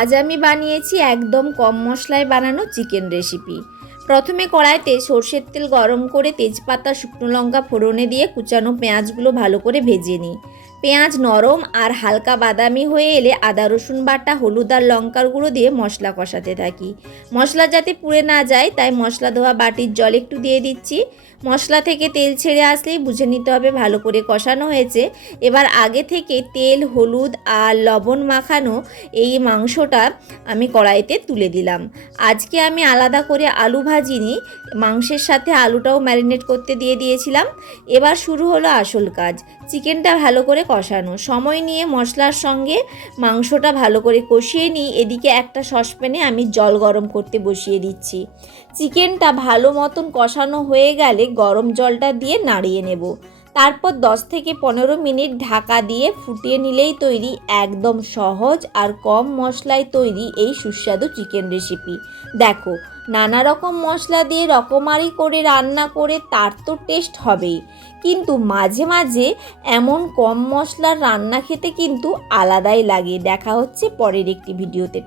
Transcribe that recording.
আজ আমি বানিয়েছি একদম কম মশলায় বানানো চিকেন রেসিপি। প্রথমে কড়াইতে সর্ষের তেল গরম করে তেজপাতা, শুকনো লঙ্কা ফোড়নে দিয়ে কুচানো পেঁয়াজগুলো ভালো করে ভেজে নিই। পেঁয়াজ নরম আর হালকা বাদামি হয়ে এলে আদা রসুন বাটা, হলুদ আর লঙ্কার গুঁড়ো দিয়ে মশলা কষাতে থাকি। মশলা যাতে পুড়ে না যায় তাই মশলা ধোয়া বাটির জল একটু দিয়ে দিচ্ছি। মশলা থেকে তেল ছেড়ে আসলেই বুঝে নিতে হবে ভালো করে কষানো হয়েছে। এবার আগে থেকে তেল, হলুদ আর লবণ মাখানো এই মাংসটা আমি কড়াইতে তুলে দিলাম। আজকে আমি আলাদা করে আলু ভাজিনি, মাংসের সাথে আলুটাও ম্যারিনেট করতে দিয়ে দিয়েছিলাম। এবার শুরু হলো আসল কাজ, চিকেনটা ভালো করে কষানো। সময় নিয়ে মশলার সঙ্গে মাংসটা ভালো করে কষিয়ে নিই। এদিকে একটা সসপ্যানে আমি জল গরম করতে বসিয়ে দিচ্ছি। চিকেনটা ভালো মতন কষানো হয়ে গেলে গরম জলটা দিয়ে নাড়িয়ে নেব। তারপর 10 থেকে 15 মিনিট ঢাকা দিয়ে ফুটিয়ে নিলেই তৈরি একদম সহজ আর কম মশলায় তৈরি এই সুস্বাদু চিকেন রেসিপি। দেখো, নানা রকম মশলা দিয়ে রকমারি করে রান্না করে তার তো টেস্ট হবেই, কিন্তু মাঝে মাঝে এমন কম মশলার রান্না খেতে কিন্তু আলাদাই লাগে। দেখা হচ্ছে পরের একটি ভিডিওতে।